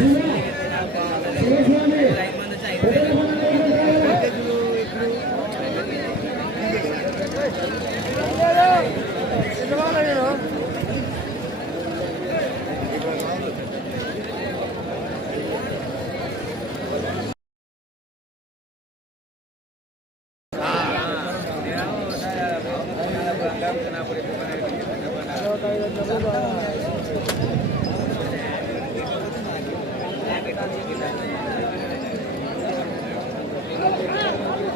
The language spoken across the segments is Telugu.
Amen.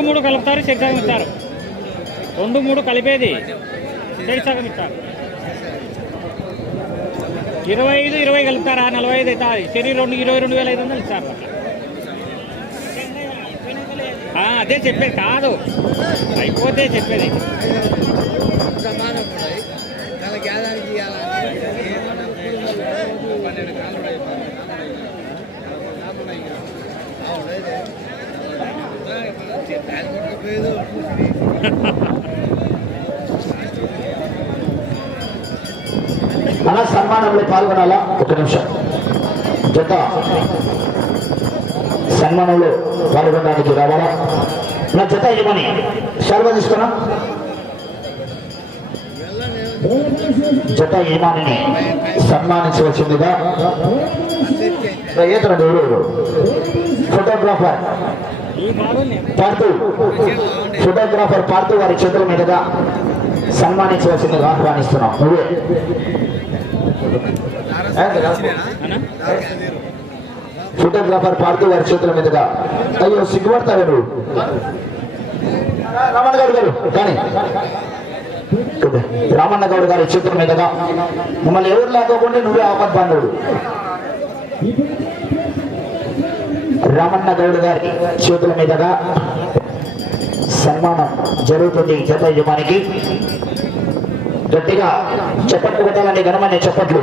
రెండు మూడు కలుపుతారు చెక్ సగం ఇస్తారు. రెండు మూడు కలిపేది చెక్ సగం ఇస్తారు. ఇరవై ఐదు ఇరవై కలుపుతారా? నలభై ఐదు అవుతుంది శరీరం రెండు ఇరవై రెండు వేల ఐదు వందలు ఇస్తారు ఆ, అదే చెప్పేది కాదు. అయిపోతే చెప్పేది సమానం ఉన్నాయి దానికి ఏదానికి పన్నెండు కాళ్ళు ఉన్నాయి మన సన్మానంలో పాల్గొనాలా? ఒక నిమిషం. జత సన్మానంలో పాల్గొనడానికి రావాలా? నా జత ఇవ్వని సర్వ తీసుకున్నా జత యజమానిని సన్మానించవలసిందిగా ఏతరండి ఎవరు ఫోటోగ్రాఫర్. పార్థు ఫోటోగ్రాఫర్ పార్థు వారి చేతుల మీదుగా సన్మానించవలసిందిగా ఆహ్వానిస్తున్నాం. నువ్వే. ఫోటోగ్రాఫర్ పార్థు వారి చేతుల మీదుగా. అయ్యో సిగ్గుపడతావే నువ్వు? రమణ గౌడ్ గారు కానీ. రామన్న గౌడ్ గారి చేతుల మీదుగా. మమ్మల్ని ఎవరు లేకపోతే నువ్వే ఆపద్ బాంధవుడు రామన్న గౌడ్ గారి చేతుల మీదుగా సన్మానం జరుగుతుంది జత యజమానికి గట్టిగా చప్పట్లు కొట్టాలని ఘనమైన చప్పట్లు.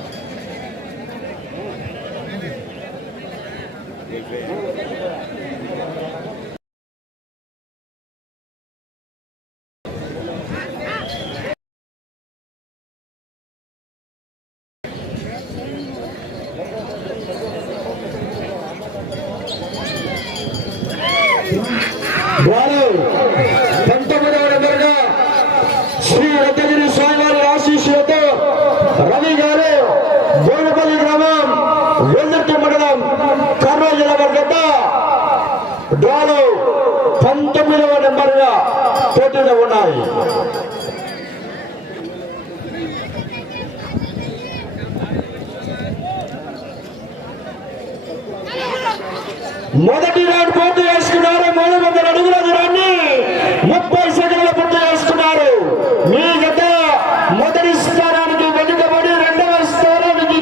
వారు పంతొమ్మిదవ నెంబర్గా శ్రీ రత్నగిరి స్వామివారి ఆశీస్సులతో రవి గారు బోనపల్లి గ్రామం వెల్లట్టు మండలం కర్నూలు జిల్లా వర్గత డ్రాలు పంతొమ్మిదవ నెంబర్గా పోటీలో ఉన్నాయి. మొదటి రౌండ్ పూర్తి చేసుకున్నారు మూడు వందల అడుగుల దూరాన్ని ముప్పై సెకండ్ల పూర్తి చేసుకున్నారు మీ గత మొదటి స్థానానికి వెనుకబడి రెండవ స్థానానికి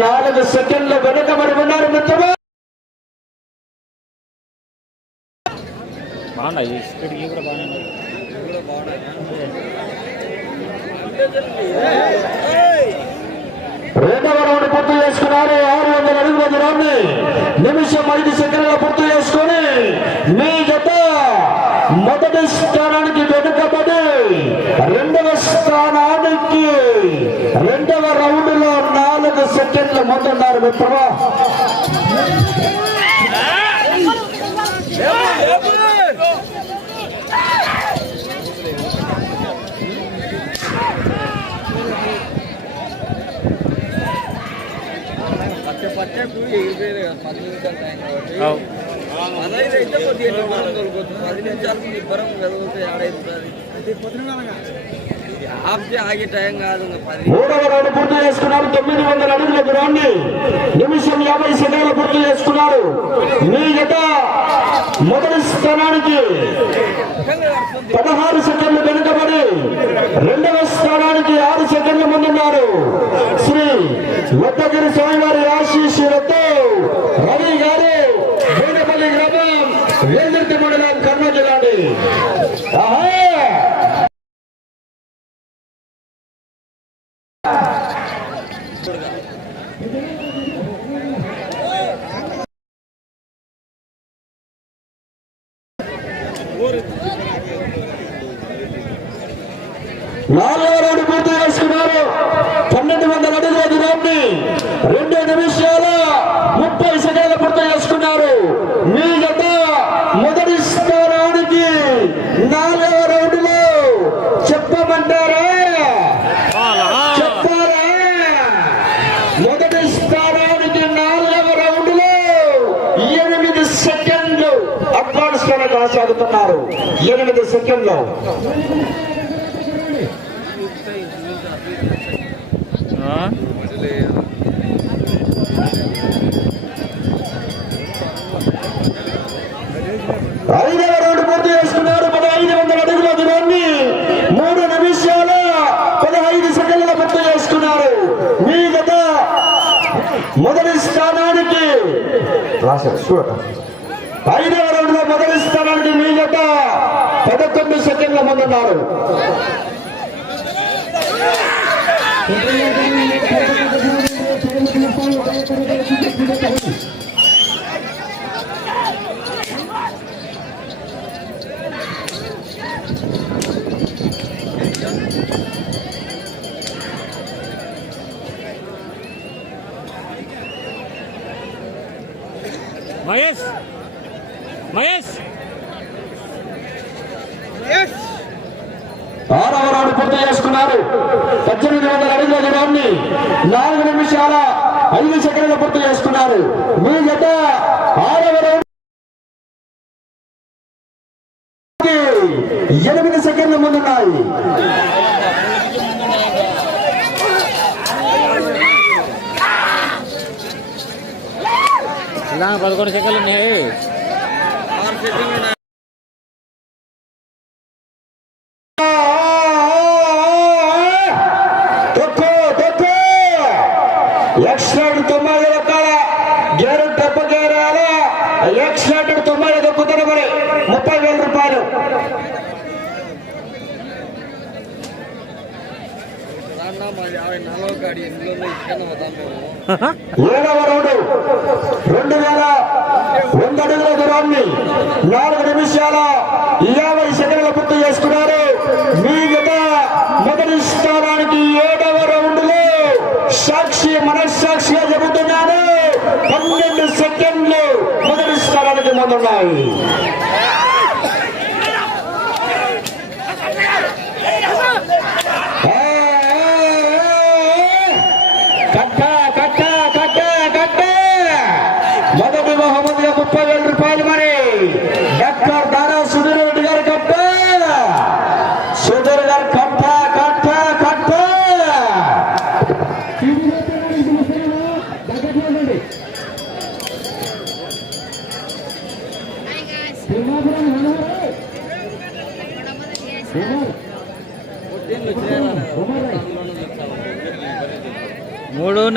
నాలుగు సెకండ్లు వెనుకబడి ఉన్నారు మిత్రమా రెండవ రౌండ్ పూర్తి చేసుకున్నారు. ఆరు వందల అడుగుల దూరాన్ని నిమిషం ఐదు సెకండ్ల పూర్తి చేసుకొని మీ జత మొదటి స్థానానికి వెనుకబడి రెండవ స్థానానికి రెండవ రౌండ్లో నాలుగు సెకండ్ల ముందున్నారు మిత్రమా పచ్చ పచ్చకు ఎగిరిపోయేది కదా పది నిమిషాలు టైం కాబట్టి అవు. పదహైదు అయితే కొద్దిగా పది నిమిషాలకు నిబ్బరం కలుగుతాయి ఆడైతుంది ఆపితే ఆగే టైం కాదు ఇంకా పది మూడవ రౌండ్ పూర్తి చేసుకున్నారు. తొమ్మిది వందల అడుగుల దూరాన్ని నిమిషం యాభై సెకండ్లు పూర్తి చేసుకున్నారు. మీ జత మొదటి స్థానానికి పదహారు సెకండ్లు వెనుకబడి రెండవ స్థానానికి ఆరు సెకండ్లు ముందున్నారు. శ్రీ వద్దగిరి స్వామివారి ఆశీస్సులతో రవి గారు బోడపల్లి గ్రామం వేదిర్తి మండలం కర్నూలు జిల్లా అండి. ఆహా నాలుగవ రౌండ్ పూర్తి చేసుకున్నారు. పన్నెండు వందల అడుగుల దూరాన్ని రెండు నిమిషాల ముప్పై సెకండ్లు పూర్తి చేసుకున్నారు. మీ గత మొదటి స్థానానికి నాలుగవ రౌండ్లో చెప్పమంటారా? చెప్పారా మొదటి స్థానానికి నాలుగవ రౌండ్లో ఎనిమిది సెకండ్లు అడ్వాన్స్ కొనసాగుతున్నారు ఎనిమిది సెకండ్లు ఆ? ఐదవ రౌండ్ పూర్తి చేసుకున్నారు పదహైదు వందల అడుగుల దూరాన్ని మూడు నిమిషాల పదహైదు సెకండ్ల పూర్తి చేసుకున్నారు మీ గత మొదటి స్థానానికి ఐదవ రౌండ్లో మొదటి స్థానానికి మీ గత పదకొండు సెకండ్ల మంది ఉన్నారు Thank you మహేష్ ఆరవ రౌండ్ పూర్తి చేసుకున్నారు పద్దెనిమిది వందల అడుగుల దూరాన్ని నాలుగు నిమిషాల ఐదు సెకండ్లు పూర్తి చేసుకున్నారు మీ జత ఆరవ ఎనిమిది సెకండ్ల ముందున్నాయి. పదకొండు సెకండ్లు ఉన్నాయి. ఆరు సెకండ్లు ఉన్నాయి. తొక్కు తొక్కు ఎక్స్ట్రాడ్ తొంభై రకాల గేరు డబ్బ గేరాల ఎక్స్ట్రాడ్ తొంభై దొక్కుతారు మరి ముప్పై వేల రూపాయలు రాన్నా మరి యాభై నలభై కాడి ఇంట్లో ఇక్కడ పోతాం మేము ఏడవ రౌండ్ రెండు వేల వంద అడుగుల దూరాన్ని నాలుగు నిమిషాల యాభై సెకండ్ల పూర్తి చేసుకున్నారు. మీ గత మొదటి స్థానానికి ఏడవ రౌండ్లో సాక్షి మనస్సాక్షిగా చెబుతున్నాను. పన్నెండు సెకండ్లు మొదటి స్థానానికి ముందున్నాయి.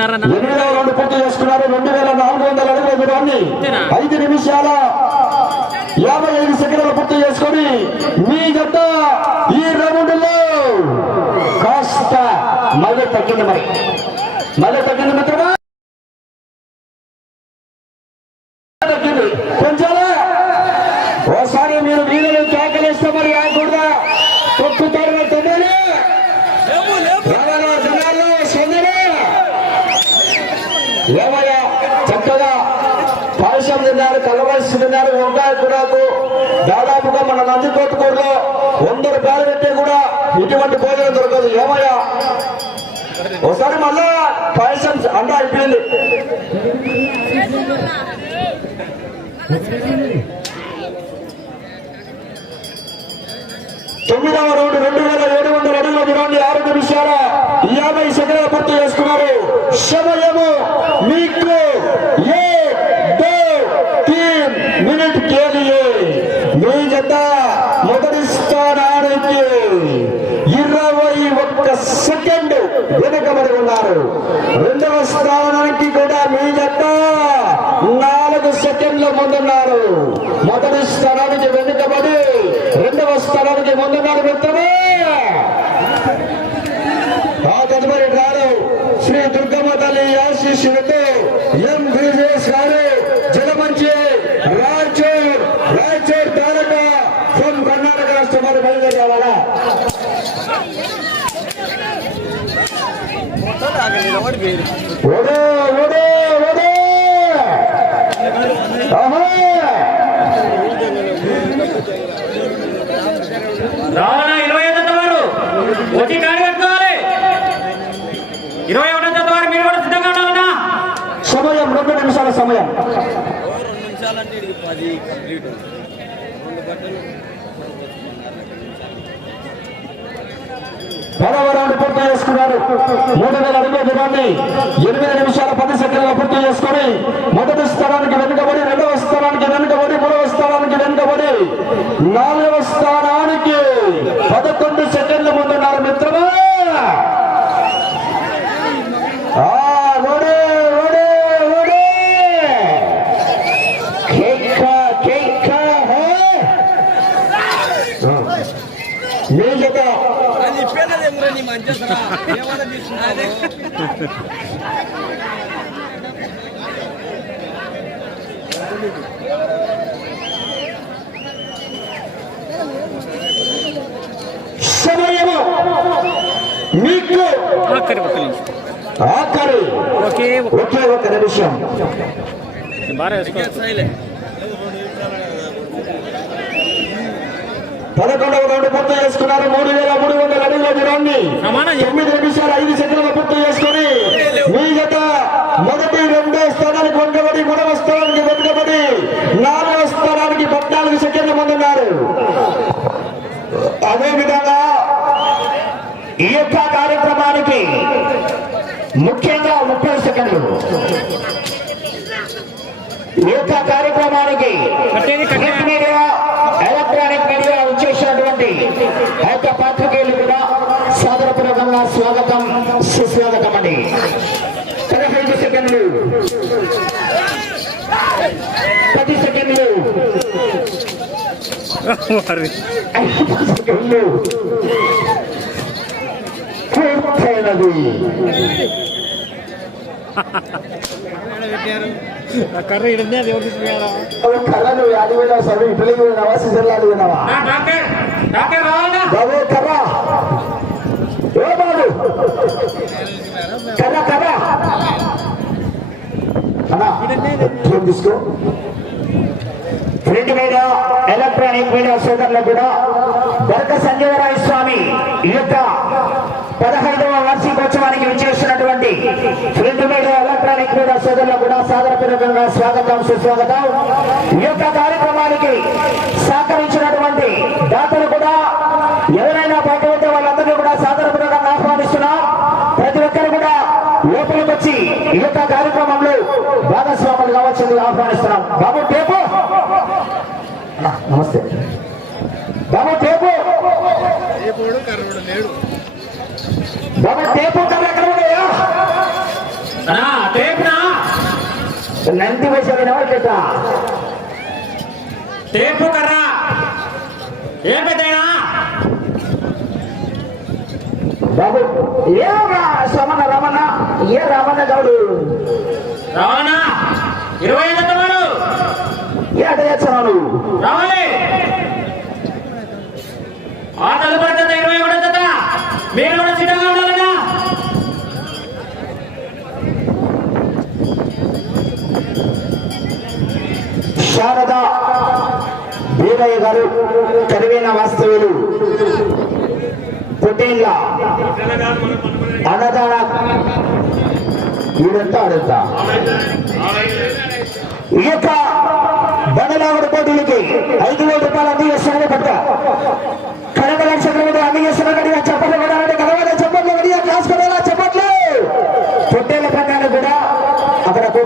మూడున్నర ఎనిమిదవ రౌండ్ పూర్తి చేసుకున్నారు. రెండు వేల నాలుగు వందల అడుగుల దూరాన్ని ఐదు నిమిషాల యాభై ఐదు సెకండ్లు పూర్తి చేసుకొని మీ జత ఈ రౌండ్లో కాస్త మళ్ళీ తగ్గింది మరి మళ్ళీ తగ్గింది మిత్రమా తగ్గింది కొంచెంలా ఓసారి మీరు వీళ్ళు కేకలేస్తే మరి ఆగకూడదా తొక్కుతారు తొమ్మిది రావాలా జనాలు సొందరే ఏమయ్యా చక్కగా పాయసం తిన్నారు కలవలసి తిన్నారు వంకాయ కూడాకు దాదాపుగా మన నందికోటకూరులో వంద రూపాయలు పెట్టి కూడా ఇటువంటి భోజనం దొరకదు. ఏమయ్యా? ఒకసారి మళ్ళా పాయసం అంట అయిపోయింది. తొమ్మిదవ రౌండ్ రెండు వేల ఏడు వందల అడుగుల దూరాన్ని ఆరు నిమిషాల యాభై సెకండ్ల పూర్తి చేసుకున్నారు. సమయము మీకు ఏ దో తీన్ మినిట్ కేలియే. మీ జత మొదటి స్థానానికి ఇరవై ఒక్క సెకండ్ వెనుకబడి ఉన్నారు. రెండవ స్థానానికి కూడా మీ జట్ట నాలుగు సెకండ్ల ముందున్నారు. మొదటి స్థానానికి వెనుకబడి రెండవ స్థానానికి ముందున్నారు మిత్రమే. ఆ తదుపరి రారు శ్రీ దుర్గమ్మ తల్లి ఆశీస్సులతో నిలబడి వేరు ఓడే ఓడే ఇరవై ఐదు వారు వచ్చి ఇరవై ఒకటో వారు మీరు కూడా సిద్ధంగా ఉండాలన్నా సమయం. రెండు నిమిషాల సమయం రెండు నిమిషాలంటే పది కంప్లీట్ రెండు గంటలు పదవ రౌండ్ పూర్తి చేసుకున్నారు మూడు వేల అడుగుల దూరాన్ని ఎనిమిది నిమిషాల పది సెకండ్ల పూర్తి చేసుకొని మొదటి స్థానానికి వెనుకబడి రెండవ స్థానానికి వెనుకబడి మూడవ స్థానానికి వెనుకబడి నాలుగవ స్థానం పదకొండు సెకండ్ల ముందున్నారు మిత్రమా ఆ, ఓడే, ఓడే, ఓడే. కేక, కేక, హే. ఆ. మీ జత అది ఇప్పేది ఏమరా నీ మంచి అసలు ఏమన్నా తీసుకున్నాదే సమయము మీకు ఆఖరి ఒక్క నిమిషం. ఆఖరి ఒకే ఒక నిమిషం. బాగా పదకొండవ రౌండ్ పూర్తి చేసుకున్నారు. మూడు వేల మూడు వందల అడుగుల దూరాన్ని. తొమ్మిది నిమిషాలు ఐదు సెకండ్లు పూర్తి చేసుకొని మీ జత మొదటి రెండో స్థానానికి వెనుకబడి మూడవ స్థానానికి వెనుకబడి నాలుగవ స్థానానికి పద్నాలుగు సెకండ్ల ముందున్నారు అదే విధంగా ఈ యొక్క కార్యక్రమానికి ముఖ్యంగా ముప్పై సెకండ్లు. ఈ యొక్క కార్యక్రమానికి కట్టేది కట్టే ప్రింట్ మీడియా ఎలక్ట్రానిక్ మీడియా వచ్చేసినటువంటి ఆ యొక్క పాత్రికేయులు కూడా సాదరపూర్వకంగా స్వాగతం సుస్వాగతం అండి పదహైదు సెకండ్లు. పది సెకండ్లు. సెకండ్లు. పూర్తయినది కర్ర ఇడింది అది ఎవరు విన్నావా సరే ఇటలీకి విన్నావా స్విట్జర్లాండ్ రావాలా బాబు కర్ర. ఏ బాబు? కర్ర కర్ర. అన్నా ఫోన్ తీసుకో. ప్రింట్ మీడియా ఎలక్ట్రానిక్ మీడియా సోదరులకు కూడా దొరక సంజయరాయ స్వామి ఈ యొక్క పదహైదవ వార్షికోత్సవానికి విచ్చేసినటువంటి ప్రింట్ మీడియా ఎలక్ట్రానిక్ మీడియా సోదరులకు కూడా సాదరపూర్వకంగా స్వాగతం సుస్వాగతం. ఈ యొక్క కార్యక్రమానికి సహకరించినటువంటి దాతలు కూడా ఎవరైనా పాల్గొంటే వాళ్ళందరినీ కూడా సాదరపూర్వకంగా ఆహ్వానిస్తున్నాం ప్రతి ఒక్కరు కూడా లోపలికి వచ్చి ఈ యొక్క కార్యక్రమంలో భాగస్వాములు కావాల్సింది ఆహ్వానిస్తున్నాం బాబు టేపు అన్నా, నమస్తే బాబు టేపు బాబు టేపు కర్ర ఎక్కడ ఉన్నాయా అన్నా టేప్నా నంది వేసవిన చెట్ట టేపు కర్ర. ఏం పెద్దయినా బాబు ఏమన్నా సమన్న రమణ ఏ రమణ గౌడు? రావాలనా ఇరవై ఐదు వారు ఏ అట చేస్తున్నావు రావాలి. ఆ తదుపరి జత ఇరవై జత మీరు కూడా సిద్ధంగా ఉండాలన్నా శారద వీరయ్య గారు కరివేన వాస్తవ్యులు. పొట్టేళ్ళ అన్నదాన వీడంతా అడుగుతా ఈ యొక్క బండలాగుడు పోటీలకి ఐదు వేల రూపాయలు అందజేస్తున్నది పట్ట. కరెంట్ లక్షల మీద అందజేస్తున్న గడిగా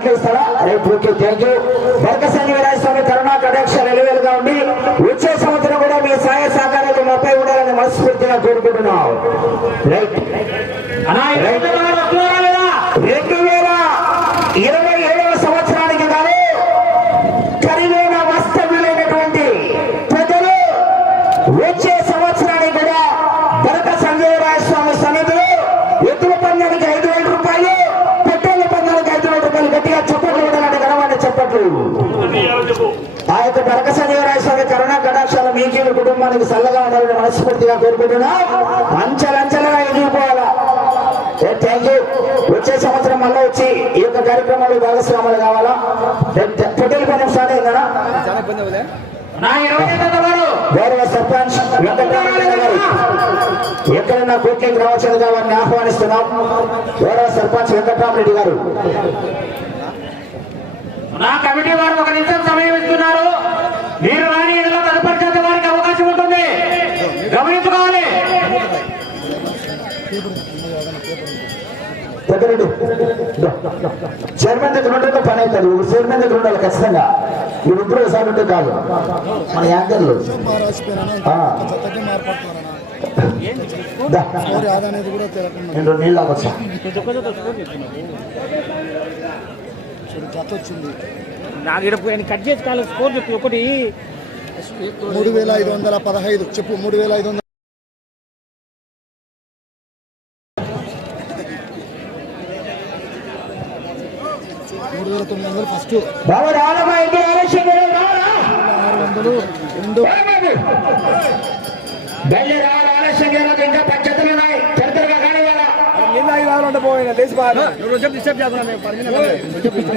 కోట్లు ఇస్తారా రేపు okay thank you Barakasani Veeraswamy కరుణాక అధ్యక్ష నిలవేలుగా ఉండి వచ్చే సంవత్సరం కూడా మీ సహాయ సహకారాలు ముప్పై ఉండాలని మనస్ఫూర్తిగా కోరుకుంటున్నాం. రైట్ ఇరవై ఐదు వారు వస్తున్నారా లేదా రెండు వేల ఇరవై ఏడవ సంవత్సరానికి గాను ఖరీదైన వాస్తవ్యులైనటువంటి ప్రజలు వచ్చే సంవత్సరానికి కూడా దొరక సంజయరాయ స్వామి సన్నిధిలో ఎద్దుల పందానికి ఐదు వేల రూపాయలు పెట్రోల్ పందానికి ఐదు వేల రూపాయలు గట్టిగా చప్పట్లు విడాలంటే గడవండి చప్పట్లు ఆ యొక్క దొరక సంజయరాయ స్వామి కరుణా కటాక్షాలు మీకు మీ కుటుంబానికి చల్లగా ఉండాలని మనస్ఫూర్తిగా కోరుకుంటున్నాం. అంచెలంచెలుగా ఎదిగిపోవాలా థ్యాంక్ యూ వచ్చే సంవత్సరం మళ్ళీ వచ్చి ఈ యొక్క కార్యక్రమాలు భాగస్వాములు కావాలా? పొట్టేలు పని స్టార్ట్ అయిందా గౌరవ సర్పంచ్ వెంకటరామరెడ్డి గారు! ఎక్కడైనా కోట్లకి రావాల్సిందిగా వారిని ఆహ్వానిస్తున్నాం. గౌరవ సర్పంచ్ వెంకటరామరెడ్డి గారు! నా కమిటీ వారు ఒక నిమిషం సమయం ఇస్తున్నారు. మీరు రాని తదుపరి జత గమనించుకోవాలి. దగ్గరుండు చైర్మన్ దగ్గర ఉండటం పని అవుతుంది. ఇప్పుడు చైర్మన్ దగ్గర ఉండాలి ఖచ్చితంగా. ఇప్పుడు ఇప్పుడు ఒకసారి ఉంటే కాదు మన యాంకర్లు. నేను రెండు నీళ్ళు వచ్చా నాకు ఇక్కడ కట్ చేసి కాలేదు స్కోర్ చెప్పి ఒకటి. మూడు వేల ఐదు వందల పదహైదు. చెప్పు మూడు వేల ఐదు వందల మూడు వేల తొమ్మిది వందలు ఫస్ట్? ఆరు వందలు రెండు. పోయినా లేచి బాగా డిస్టర్బ్ చేస్తున్నా